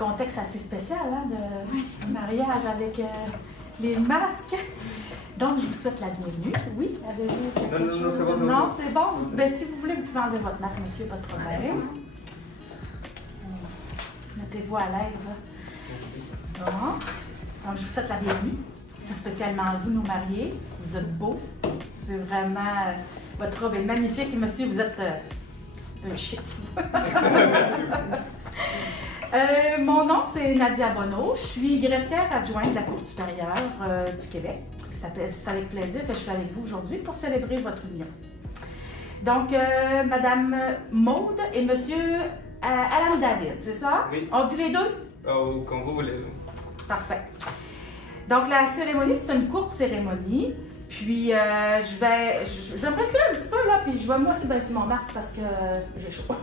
contexte assez spécial, hein, de mariage avec les masques. Donc, je vous souhaite la bienvenue. Oui, avez-vous quelque chose? Non, c'est bon. Non, c'est bon. Ben, si vous voulez, vous pouvez enlever votre masque, monsieur, pas de problème. Mettez-vous à l'aise. Bon. Donc, je vous souhaite la bienvenue. Tout spécialement vous, nos mariés. Vous êtes beaux. C'est vraiment... votre robe est magnifique. Et monsieur, vous êtes un chic. Mon nom, c'est Nadia Bonneau. Je suis greffière adjointe de la Cour supérieure du Québec. C'est avec plaisir que je suis avec vous aujourd'hui pour célébrer votre union. Donc, Madame Maude et Monsieur Alan David, c'est ça? Oui. On dit les deux? Comme vous voulez. Parfait. Donc, la cérémonie, c'est une courte cérémonie. Puis, je vais me reculer un petit peu, là, puis je vais moi aussi baisser mon masque parce que j'ai chaud.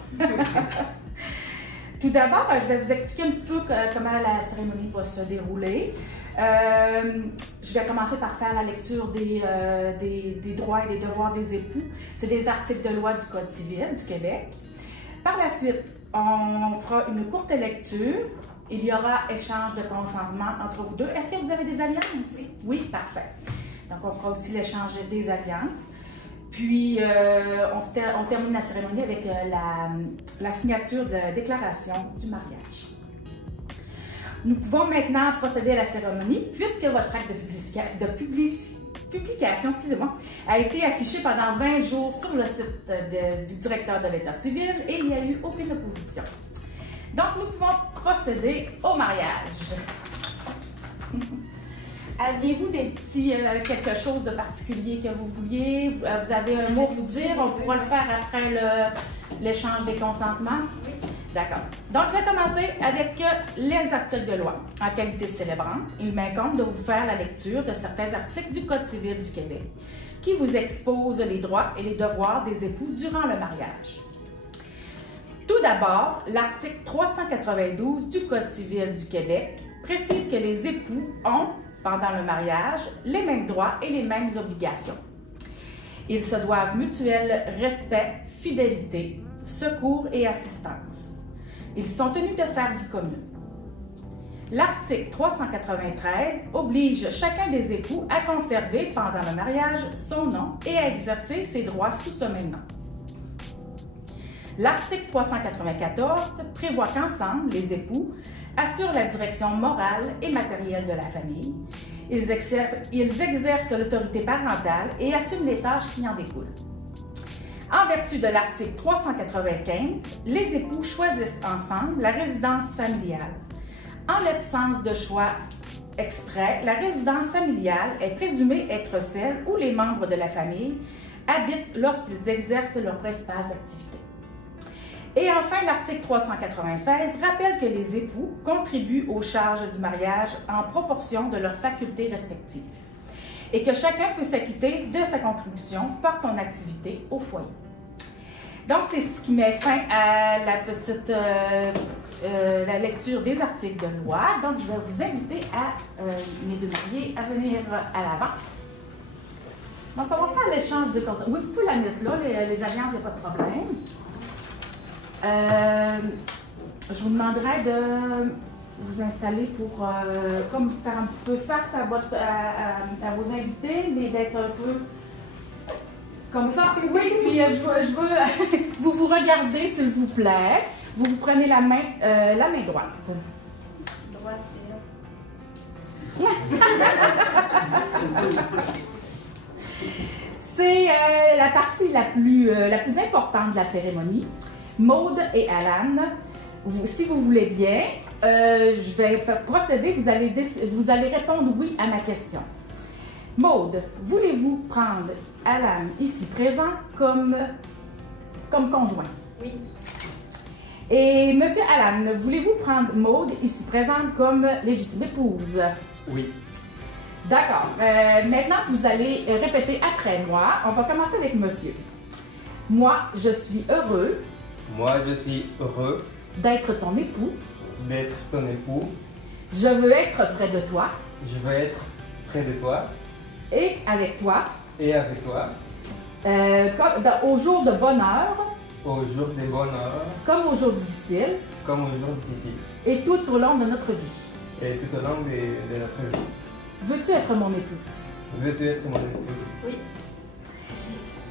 Tout d'abord, je vais vous expliquer un petit peu comment la cérémonie va se dérouler. Je vais commencer par faire la lecture des droits et des devoirs des époux. C'est des articles de loi du Code civil du Québec. Par la suite, on fera une courte lecture. Il y aura échange de consentement entre vous deux. Est-ce que vous avez des alliances? Oui. Oui, parfait. Donc, on fera aussi l'échange des alliances. Puis, on termine la cérémonie avec la signature de la déclaration du mariage. Nous pouvons maintenant procéder à la cérémonie, puisque votre acte de publication, excusez-moi, a été affiché pendant 20 jours sur le site du directeur de l'État civil et il n'y a eu aucune opposition. Donc, nous pouvons procéder au mariage. Aviez-vous des petits quelque chose de particulier que vous vouliez? Vous avez un mot à vous dire? On pourra le faire après l'échange des consentements? Oui. D'accord. Donc, je vais commencer avec les articles de loi. En qualité de célébrante, il m'incombe de vous faire la lecture de certains articles du Code civil du Québec qui vous exposent les droits et les devoirs des époux durant le mariage. Tout d'abord, l'article 392 du Code civil du Québec précise que les époux ont, pendant le mariage, les mêmes droits et les mêmes obligations. Ils se doivent mutuel respect, fidélité, secours et assistance. Ils sont tenus de faire vie commune. L'article 393 oblige chacun des époux à conserver pendant le mariage son nom et à exercer ses droits sous ce même nom. L'article 394 prévoit qu'ensemble, les époux assurent la direction morale et matérielle de la famille. Ils exercent l'autorité parentale et assument les tâches qui en découlent. En vertu de l'article 395, les époux choisissent ensemble la résidence familiale. En l'absence de choix exprès, la résidence familiale est présumée être celle où les membres de la famille habitent lorsqu'ils exercent leurs principales activités. Et enfin, l'article 396 rappelle que les époux contribuent aux charges du mariage en proportion de leurs facultés respectives et que chacun peut s'acquitter de sa contribution par son activité au foyer. Donc, c'est ce qui met fin à la lecture des articles de loi. Donc, je vais vous inviter mes deux mariés à venir à l'avant. Donc, on va faire l'échange du conseil. Oui, vous pouvez la mettre là, les alliances, il n'y a pas de problème. Je vous demanderai de vous installer pour comme faire un petit peu face à vos invités, mais d'être un peu comme ça. Oui, puis je veux vous regardez, s'il vous plaît. Vous prenez la main droite. Droite, c'est la partie la plus importante de la cérémonie. Maude et Alan, si vous voulez bien, je vais procéder, vous allez répondre oui à ma question. Maude, voulez-vous prendre Alan ici présent comme conjoint? Oui. Et Monsieur Alan, voulez-vous prendre Maude ici présente comme légitime épouse? Oui. D'accord. Maintenant, vous allez répéter après moi. On va commencer avec monsieur. Moi, je suis heureux. Moi, je suis heureux D'être ton époux. d'être ton époux. Je veux être près de toi. Je veux être près de toi Et avec toi. et avec toi Au jour de bonheur. au jour des bonheurs, comme au jour difficile, comme au jour difficile, et tout au long de notre vie. et tout au long de notre vie. Veux-tu être mon épouse? Veux-tu être mon épouse? Oui.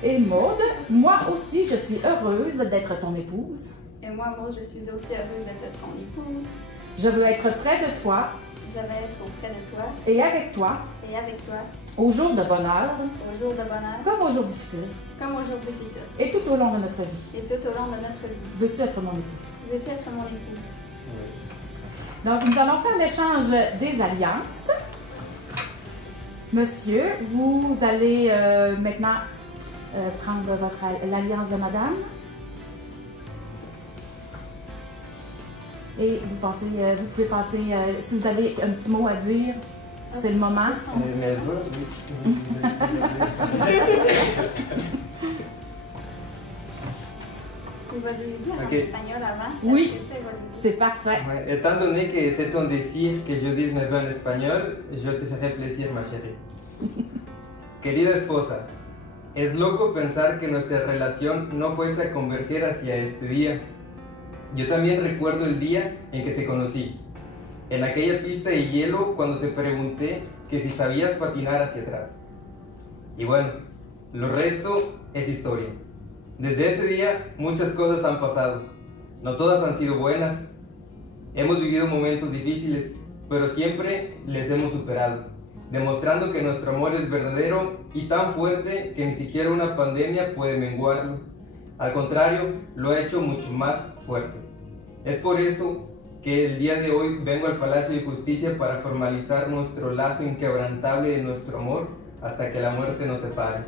Et Maude, moi aussi, je suis heureuse d'être ton épouse. Et moi, je suis aussi heureuse d'être ton épouse. Je veux être près de toi Je vais être auprès de toi et avec toi et avec toi au jour de bonheur, au jour de bonheur comme au jour difficile, comme au jour difficile et tout au long de notre vie. et tout au long de notre vie. Veux-tu être mon époux? Veux-tu être mon époux? Oui. Donc, nous allons faire l'échange des alliances. Monsieur, vous allez maintenant prendre l'alliance de madame. Et vous pouvez passer, si vous avez un petit mot à dire, c'est le moment. Mais elle veut, oui. Il va le dire en Ok. espagnol avant. Oui. Après ça, il va le dire. C'est parfait. Ouais, étant donné que c'est ton désir que je dise mes vœux en espagnol, je te ferai plaisir, ma chérie. Querida esposa, es loco pensar que nuestra relación no fuese a converger hacia este día. Yo también recuerdo el día en que te conocí, en aquella pista de hielo cuando te pregunté que si sabías patinar hacia atrás. Y bueno, lo resto es historia. Desde ese día muchas cosas han pasado. No todas han sido buenas. Hemos vivido momentos difíciles, pero siempre les hemos superado, demostrando que nuestro amor es verdadero y tan fuerte que ni siquiera una pandemia puede menguarlo. Al contrario, lo ha hecho mucho más fuerte. Es por eso que el día de hoy vengo al Palacio de Justicia para formalizar nuestro lazo inquebrantable de nuestro amor hasta que la muerte nos separe.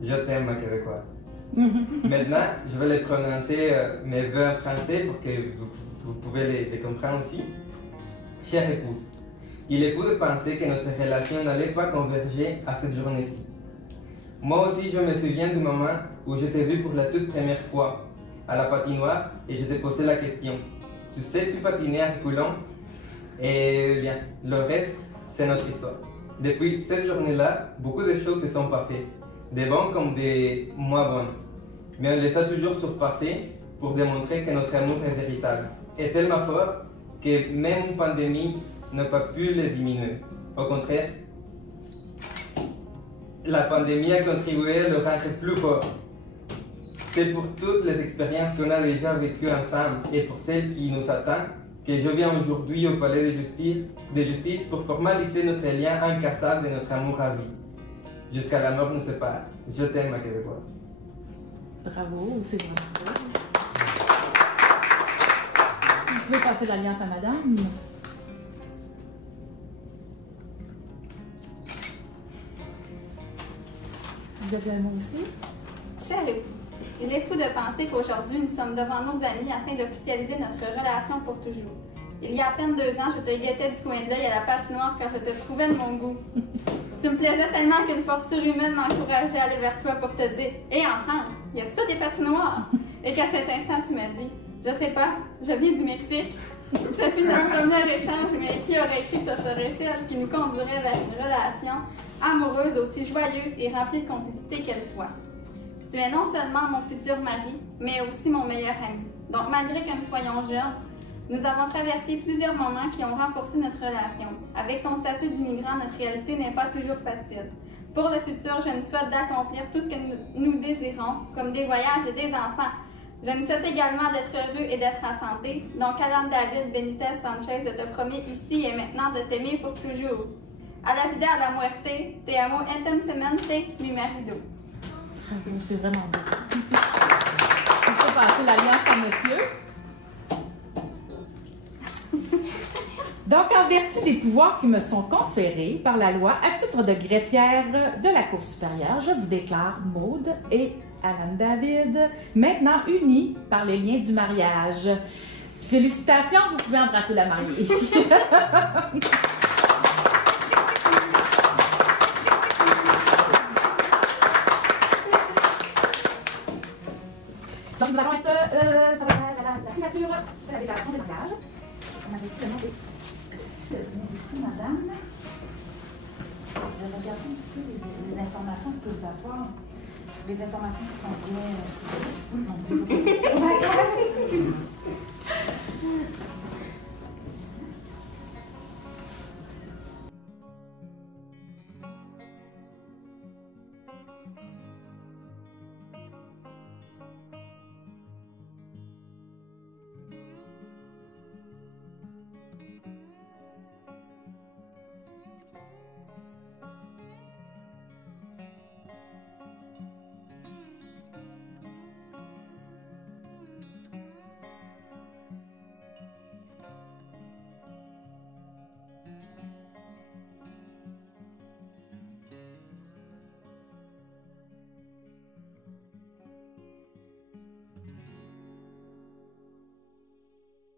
Je t'aime, ma québécoise. Maintenant, je vais les prononcer mes vœux en français pour que vous pouvez les comprendre aussi. Chère épouse, il est fou de penser que notre relation n'allait pas converger à cette journée-ci. Moi aussi, je me souviens du moment où je t'ai vu pour la toute première fois à la patinoire et je t'ai posé la question. Tu sais-tu patiner à reculons? Et bien, le reste, c'est notre histoire. Depuis cette journée-là, beaucoup de choses se sont passées, des bonnes comme des moins bonnes. Mais on les a toujours surpassées pour démontrer que notre amour est véritable. Et tellement fort que même une pandémie n'a pas pu le diminuer. Au contraire, la pandémie a contribué à le rendre plus fort. C'est pour toutes les expériences qu'on a déjà vécues ensemble et pour celles qui nous attendent que je viens aujourd'hui au palais de justice pour formaliser notre lien incassable de notre amour à vie. Jusqu'à la mort nous sépare. Je t'aime, ma québécoise. Bravo, c'est vraiment beau. Vous pouvez passer l'alliance à madame. Vous avez un mot aussi? Cher époux, il est fou de penser qu'aujourd'hui nous sommes devant nos amis afin d'officialiser notre relation pour toujours. Il y a à peine 2 ans, je te guettais du coin de l'œil à la patinoire car je te trouvais de mon goût. Tu me plaisais tellement qu'une force surhumaine m'encourageait à aller vers toi pour te dire « Et en France, y a-t-il ça des patinoires? » Et qu'à cet instant, tu m'as dit « Je sais pas, je viens du Mexique. » Ce fut notre premier échange, mais qui aurait cru ce serait celle qui nous conduirait vers une relation amoureuse aussi joyeuse et remplie de complicité qu'elle soit. Tu es non seulement mon futur mari, mais aussi mon meilleur ami. Donc malgré que nous soyons jeunes, nous avons traversé plusieurs moments qui ont renforcé notre relation. Avec ton statut d'immigrant, notre réalité n'est pas toujours facile. Pour le futur, je nous souhaite d'accomplir tout ce que nous désirons, comme des voyages et des enfants. Je nous souhaite également d'être heureux et d'être en santé. Donc, Alan David Benitez Sanchez, je te promets ici et maintenant de t'aimer pour toujours. A la vida, a la muerte, te amo intensamente, mi marido. Bravo, c'est vraiment beau. On peut passer l'alliance à monsieur. Donc, en vertu des pouvoirs qui me sont conférés par la loi à titre de greffière de la Cour supérieure, je vous déclare Maude et Alan David, maintenant unis par les liens du mariage. Félicitations, vous pouvez embrasser la mariée. Donc, nous allons être, ça va être la signature de la déclaration de mariage. On avait dit le nom ici, madame. Je vais regarder un petit peu les informations, vous pouvez vous asseoir. les informations qui sont bien. Non,